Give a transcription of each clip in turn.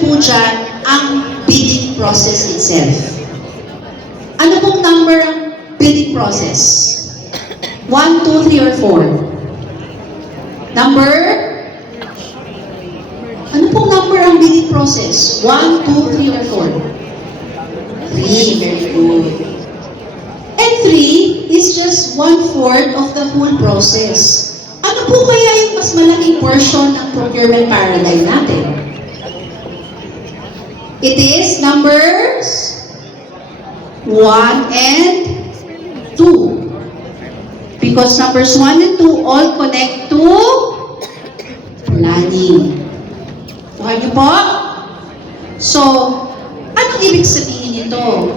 po dyan ang bidding process itself. Ano pong number ang bidding process? 1, 2, 3, or 4? Number? Ano pong number ang bidding process? 1, 2, 3, or 4? 3, very good. And 3 is just 1/4 of the whole process. Ano po kaya yung mas malaking portion ng procurement paradigm natin? It is numbers 1 and 2. Because numbers 1 and 2 all connect to planning. Tuhan niyo po? So, anong ibig sabihin nito?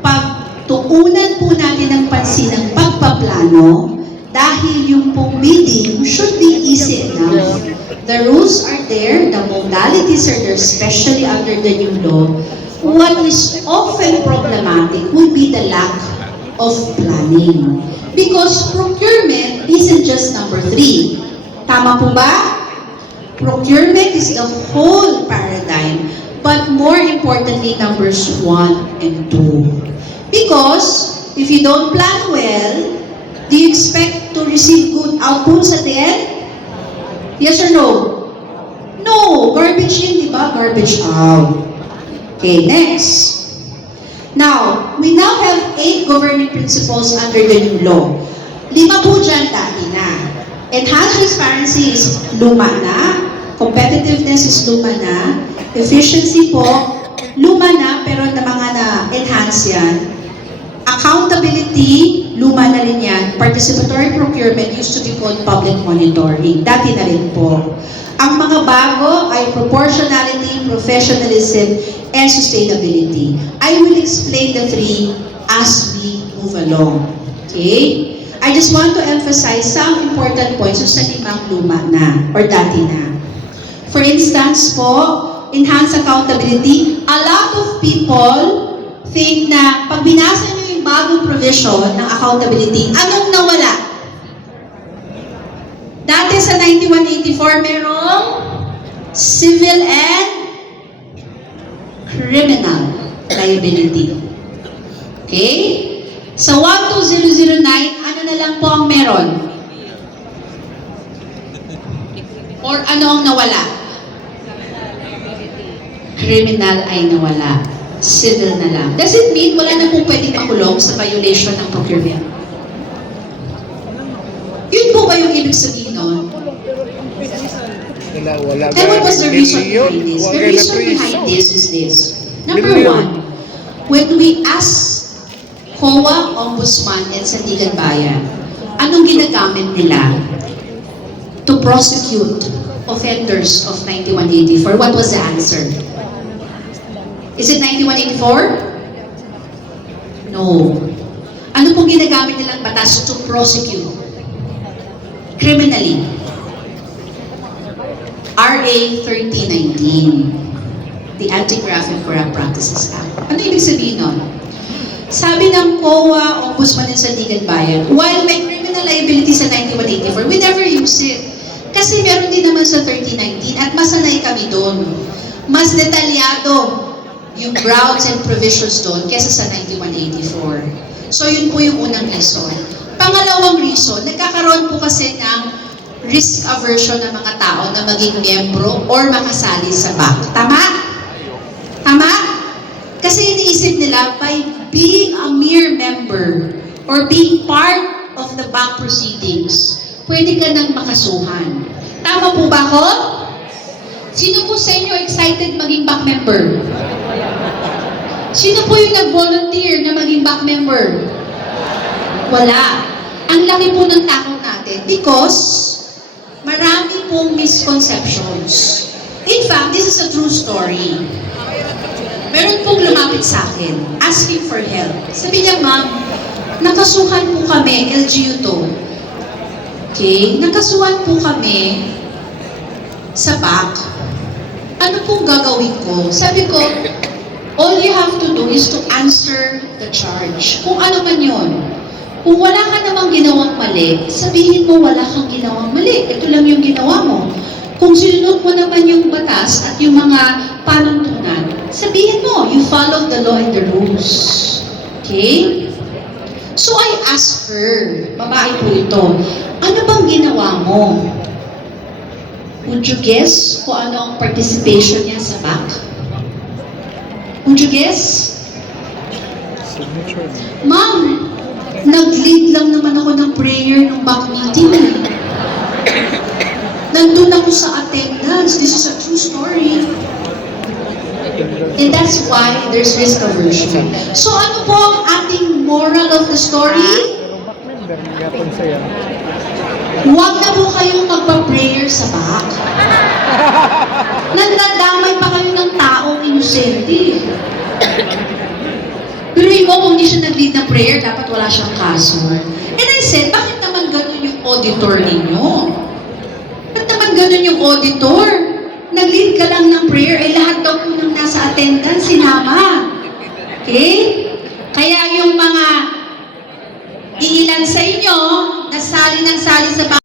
Pagtuunan po natin ng pansin ng pagpaplano, dahil yung pong bidding should be easy enough. The rules are there, the modalities are there, especially under the new law. What is often problematic would be the lack of planning. Because procurement isn't just number 3. Tama po ba? Procurement is the whole paradigm, but more importantly, numbers 1 and 2. Because if you don't plan well, do you expect to receive good outputs at the end? Yes or no? No! Garbage in, di ba? Garbage out. Okay, next. Now, we now have 8 governing principles under the new law. 5 po dyan dati na. Enhanced transparency is luma na. Competitiveness is luma na. Efficiency po, luma na, pero na mga na-enhance yan. Accountability, luma na rin yan. Participatory procurement used to be called public monitoring. Dati na rin po. Ang mga bago ay proportionality, professionalism, and sustainability. I will explain the 3 as we move along. Okay? I just want to emphasize some important points sa 5 luma na or dati na. For instance po, enhanced accountability. A lot of people think na pag binasa nyo yung bagong provision ng accountability, anong nawala? Dati sa 9184 merong civil and criminal liability. Okay? Sa 12009, ano na lang po ang meron? Or ano ang nawala? Criminal ay nawala. Civil na lang. Does it mean wala na pong pwedeng makulong sa violation ng procurement? Yun po ba yung ibig sabihin nun? And what was the reason behind this? The reason behind this is this. Number 1, when we ask COA, Ombudsman, and Sandigan Bayan, anong ginagamit nila to prosecute offenders of 9184? What was the answer? Is it 9184? No. Ano pong ginagamit nilang batas to prosecute criminally? RA 3019, the Anti-Graft and Corrupt Practices Act. Ano ibig sabihin nun? Sabi ng COA, Ombudsman and Sandigan Bayan, while may criminal liability sa 9184, we never use it. Kasi meron din naman sa 3019 at masanay kami doon. Mas detalyado yung grounds and provisions doon kesa sa 9184. So yun po yung unang reason. Pangalawang reason, nagkakaroon po kasi ng risk aversion ng mga tao na maging miyembro or makasali sa BAC. Tama? Tama? Kasi iniisip nila, by being a mere member or being part of the BAC proceedings, pwede ka nang makasuhan. Tama po ba ako? Sino po sa inyo excited maging BAC member? Sino po yung nag-volunteer na maging BAC member? Wala. Ang laki po ng takot natin because marami pong misconceptions. In fact, this is a true story. Meron pong lumapit sa akin, asking for help. Sabi niya, ma'am, nakasuhan po kami, LGU to. Okay? Nakasuhan po kami sa BAC. Ano pong gagawin ko? Sabi ko, all you have to do is to answer the charge. Kung ano man yun. Kung wala ka namang ginawang mali, sabihin mo wala kang ginawang mali. Ito lang yung ginawa mo. Kung sinunod mo naman yung batas at yung mga panuntunan, sabihin mo, you follow the law and the rules. Okay? So I asked her, babae po ito, ano bang ginawa mo? Would you guess kung ano ang participation niya sa back? Would you guess? Ma'am, nag-lead lang naman ako ng prayer ng back meeting. Nandun ako sa attendance. This is a true story. And that's why there's risk aversion. So ano po ang ating moral of the story? Huwag na po kayong magpa-prayer sa back. Nandadamay pa kayo ng taong inosente. Pero mo, kung hindi siya nag-lead ng prayer, dapat wala siyang kaso. And I said, bakit naman ganun yung auditor ninyo? Bakit naman ganun yung auditor? Nag-lead ka lang ng prayer, ay lahat daw po nang nasa attendance, sinama. Okay? Kaya yung mga iilan sa inyo, nasali ng sali sa back.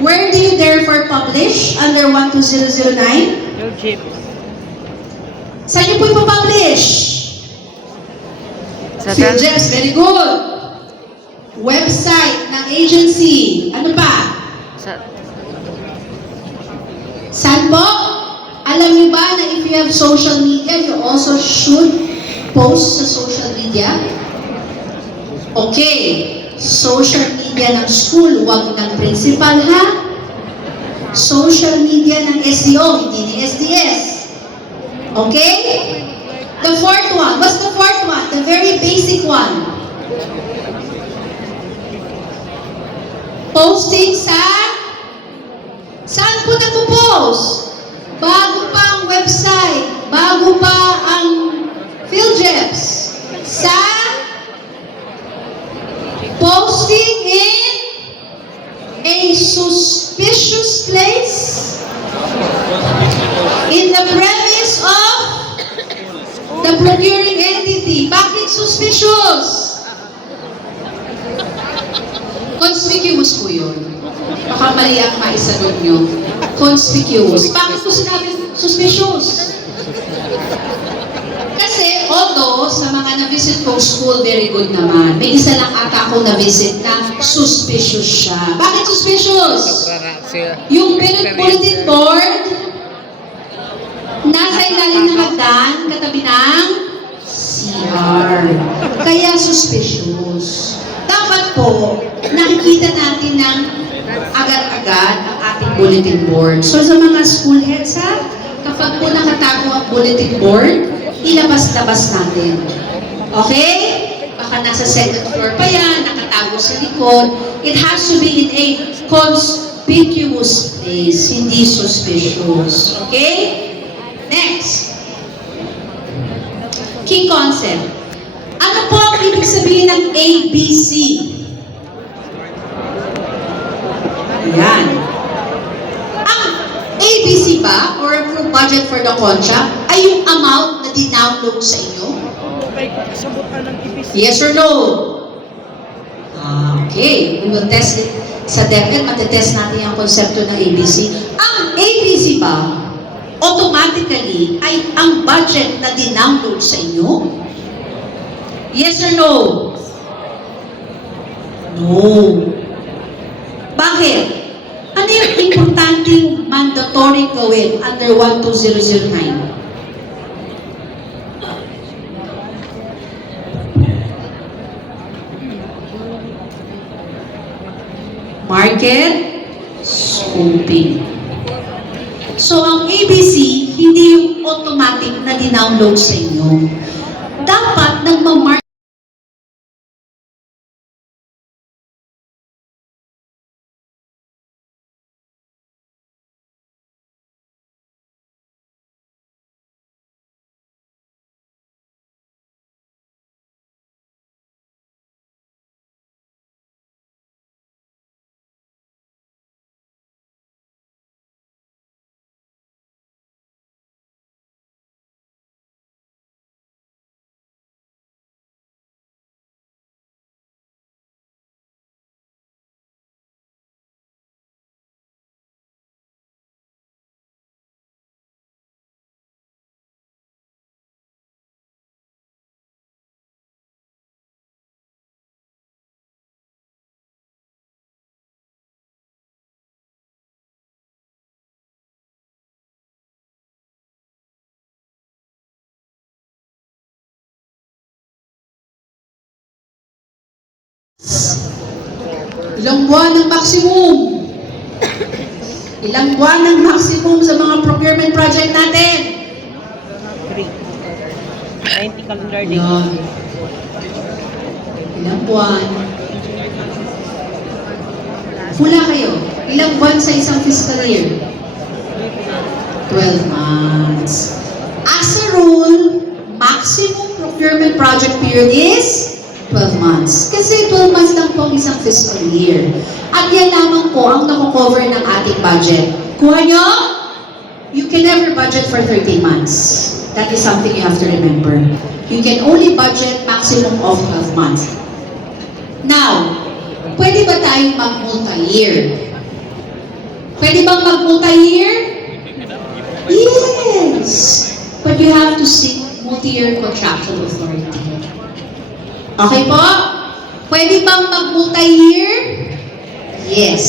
Where do you therefore publish? Under 12009? Saan niyo po ipapublish? Philjeps, very good. Website ng agency. Ano pa? Saan po? Alam niyo ba na if you have social media, you also should post sa social media? Okay. Social media ng school, wag ng principal, ha? Social media ng SDO, hindi ni SDS. Okay? The fourth one. What's the fourth one? The very basic one. Posting sa... Saan po nagpo-post? Bago pa ang website, bago pa ang Philjeps. Sa posting in a suspicious place in the premise of the procuring entity. Bakit suspicious? Conspicuous po yun. Baka mali ang maisagot nyo. Conspicuous. Bakit po sinabi suspicious? Kasi, although, sa mga na-visit kong school, very good naman. May isa lang ata ako na-visit na suspicious siya. Bakit suspicious? Yung bulletin board, nasa ilalim ng hagdan, katabi ng CR. Kaya suspicious. Dapat po, nakikita natin ng agad-agad ang ating bulletin board. So sa mga school heads, ha, kapag po nakatago ang bulletin board, ilabas-labas natin. Okay? Baka nasa second floor pa yan, nakatago sa likod. It has to be in a conspicuous place, hindi suspicious. Okay? Next. Key concept. Ano po ang ibig sabihin ng ABC? Ayan. Ang ABC ba, or approved budget for the contract, ay yung amount na dinownload sa inyo? Yes or no? Okay. We will test it sa DepEd. Matetest natin ang konsepto ng ABC. Ang ABC ba, automatically, ay ang budget na dinownload sa inyo? Yes or no? No. Bakit? Ano yung importanteng mandatory gawin under 12009? Market scoping. So, ang ABC, hindi yung automatic na dinownload sa inyo. Dapat nagmamarket Ilang buwan ng maximum? Ilang buwan ng maximum sa mga procurement project natin? 90 calendar days. Yan. Ilang buwan? Hula kayo. Ilang buwan sa isang fiscal year? 12 months. As a rule, maximum procurement project period is 12 months. Kasi 12 months lang po ang isang fiscal year. At yan lamang po ang nakocover ng ating budget. Kuha nyo? You can never budget for 13 months. That is something you have to remember. You can only budget maximum of 12 months. Now, pwede ba tayong mag-multi-year? Pwede bang mag-multi-year? Yes! But you have to seek multi-year contractual authority. Okay po? Pwede bang mag-multi-year? Yes.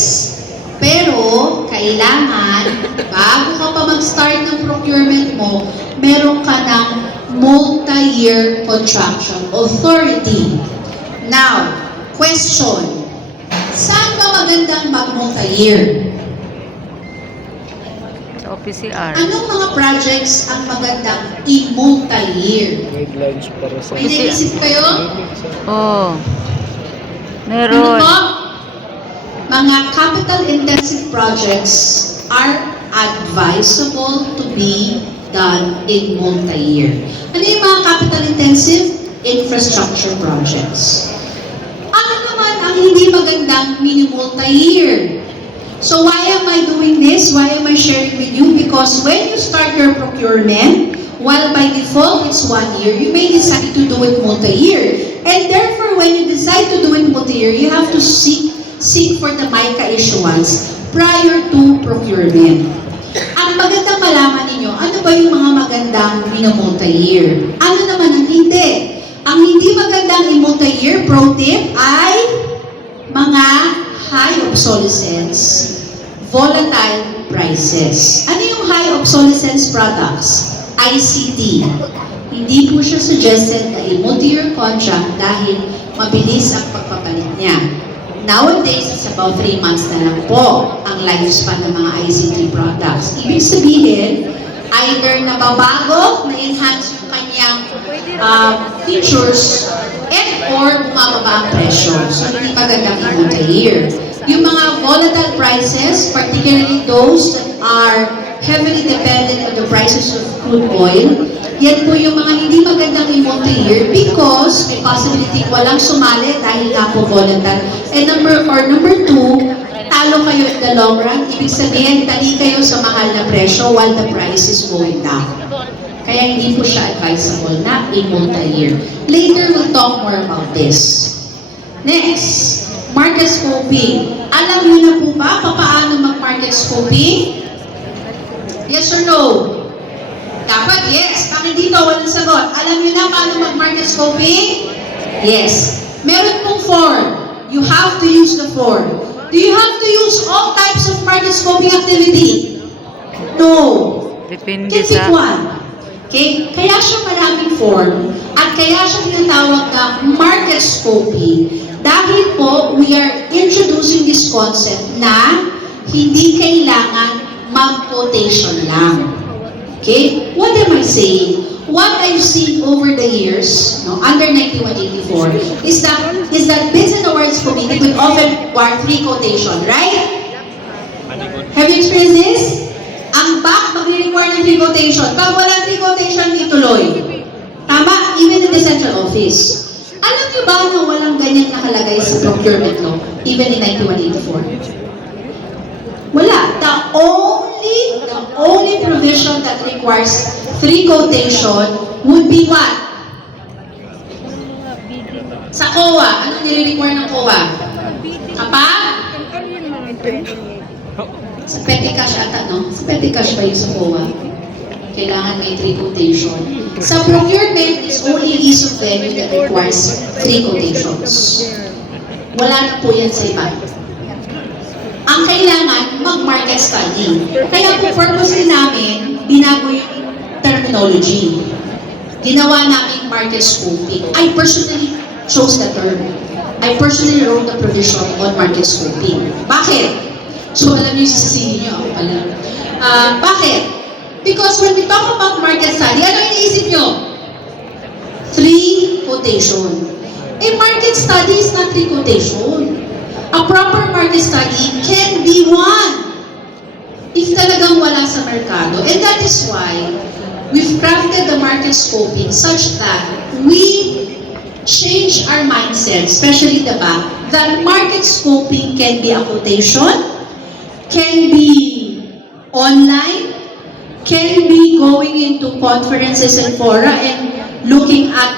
Pero, kailangan, bago ka pa mag-start ng procurement mo, meron ka ng multi-year contractual authority. Now, question. Saan ba magandang mag-multi-year? Sa OPCR. Anong mga projects ang magandang i-multi-year? Guidelines para sa May naisip kayo? Oh. Ano Meron. po? Mga capital-intensive projects are advisable to be done in multi-year. Ano yung mga capital-intensive? Infrastructure projects. Ano naman ang hindi magandang mini-multi-year? So why am I doing this? Why am I sharing with you? Because when you start your procurement, while by default it's 1 year, you may decide to do it multi-year. And therefore, when you decide to do it multi-year, you have to seek for the MICA issuance prior to procurement. Ang magandang malaman ninyo, ano ba yung mga magandang multi-year? Ano naman ang hindi? Ang hindi magandang multi-year, pro tip, ay mga high obsolescence, volatile prices. Ano yung high obsolescence products? ICT. Hindi po siya suggested na multi-year contract dahil mabilis ang pagpapalit niya. Nowadays, it's about 3 months na lang po ang lifespan ng mga ICT products. Ibig sabihin, either nababago, na-enhance yung kanyang features, or bumababa ang presyo. So, hindi magandang multi-year. Yung mga volatile prices, particularly those that are heavily dependent on the prices of crude oil, yan po yung mga hindi magandang multi-year because may possibility walang sumali dahil nga po volatile. And number two, talo kayo in the long run. Ibig sabihin, tali kayo sa mahal na presyo while the price is going down. Kaya hindi po siya advisable na in multi-year. Later, we'll talk more about this. Next, market scoping. Alam niyo na po ba paano mag-market scoping? Yes or no? Dapat yes. Bakit dito walang sagot? Alam niyo na paano mag-market scoping? Yes. Meron pong form. You have to use the form. Do you have to use all types of market scoping activity? No. Depende Can pick sa... one. Okay? Kaya siya maraming form at kaya siya tinatawag na market scoping dahil po we are introducing this concept na hindi kailangan mag-quotation lang. Okay? What am I saying? What I've seen over the years, under 9184, is that bids and awards committee would often require 3 quotation, right? Have you experienced this? Ang back, mag-require ng 3 quotation. Pag walang 3 quotation, di tuloy. Tama? Even in the central office. Alam niyo ba na walang ganyan nakalagay sa procurement law? Even in 9184? Wala. The only provision that requires 3 quotation would be what? Sa COA. Anong nire-require ng COA? Kapag? Sa petty cash ata, no? Sa petty cash ba yung sa COA? Kailangan may 3 quotation. Sa procurement, is only lease of venue that requires 3 quotations. Wala na po yan sa iba. Ang kailangan, mag-market study. Kaya po purposely namin, binago yung terminology. Ginawa namin market scoping. I personally chose the term. I personally wrote the provision on market scoping. Bakit? So alam niyo yung sisisihin niyo, ako pala. Bakit? Because when we talk about market study, ano iniisip niyo? 3 quotation. A market study is not 3 quotation. A proper market study can be 1 if talagang wala sa merkado. And that is why we've crafted the market scoping such that we change our mindset, especially the back, that market scoping can be a quotation, can be online, can be going into conferences and fora and looking at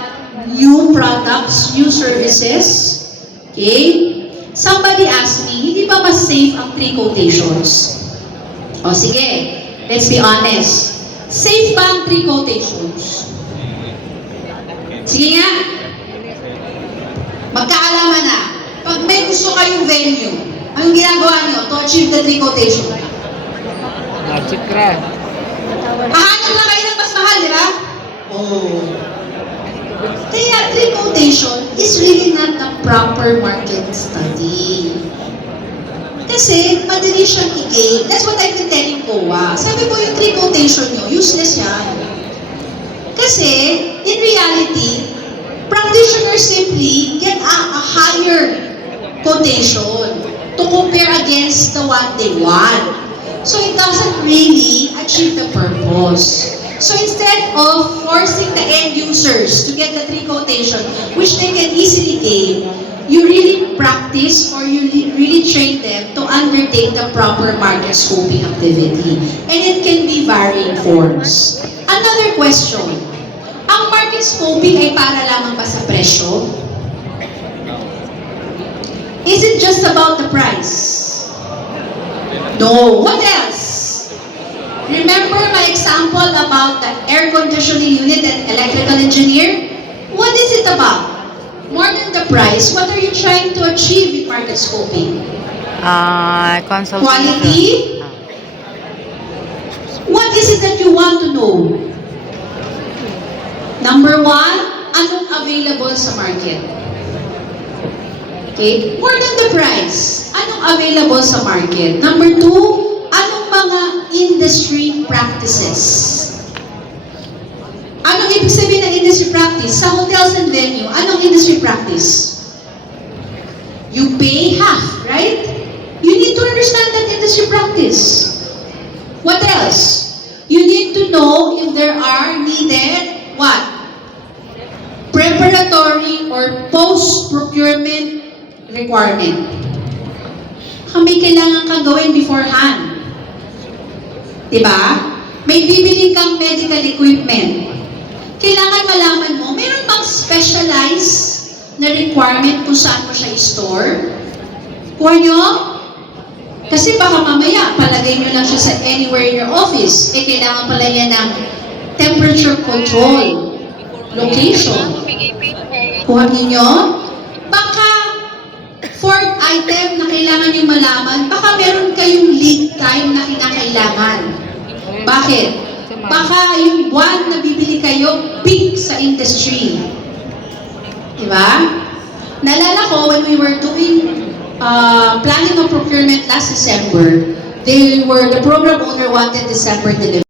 new products, new services. Okay? Somebody asked me, hindi ba mas safe ang 3 quotations? O sige, let's be honest. Safe ba ang 3 quotations? Sige nga. Magkaalaman na. Pag may gusto kayong venue, anong ginagawa nyo to achieve the 3 quotation? Chikra. Hahanap lang kayo ng mas mahal, di ba? Oh. Kaya 3 quotation is really not the proper market study. Kasi, madali siyang i-gain. That's what I've been telling COA. Sabi ko, yung 3 quotation nyo, useless yan. Kasi, in reality, practitioners simply get a higher quotation to compare against the one they want. So, it doesn't really achieve the purpose. So, instead of forcing the end users to get the 3 quotation, which they can easily gain, you really practice or you really train them to undertake the proper market scoping activity. And it can be varying forms. Another question, ang market scoping ay para lamang ba sa presyo? Is it just about the price? No. What else? Remember my example about the air conditioning unit and electrical engineer? What is it about? More than the price, what are you trying to achieve with market scoping? Consultation. Quality? What is it that you want to know? Number 1, anong available sa market? Okay? More than the price, anong available sa market? Number 2, anong mga industry practices? Anong ibig sabihin ng industry practice? Sa hotels and venue, anong industry practice? You pay half, right? You need to understand that industry practice. What else? You need to know if there are needed, what? Preparatory or post-procurement requirement. May kailangan kang gawin beforehand. Diba? May bibili kang medical equipment. Kailangan malaman mo, meron bang specialized na requirement kung saan mo siya i-store? Kuha nyo? Kasi baka mamaya, palagay nyo lang siya sa anywhere in your office. Kailangan pala yan ng temperature control, location. Kuha ninyo? Baka fourth item na kailangan nyo malaman, baka meron kayong lead time na kinakailangan. Bakit? Baka yung buwan na bibili kayo, peak sa industry. Diba? Naalala ko, when we were doing planning of procurement last December, the program owner wanted December delivery.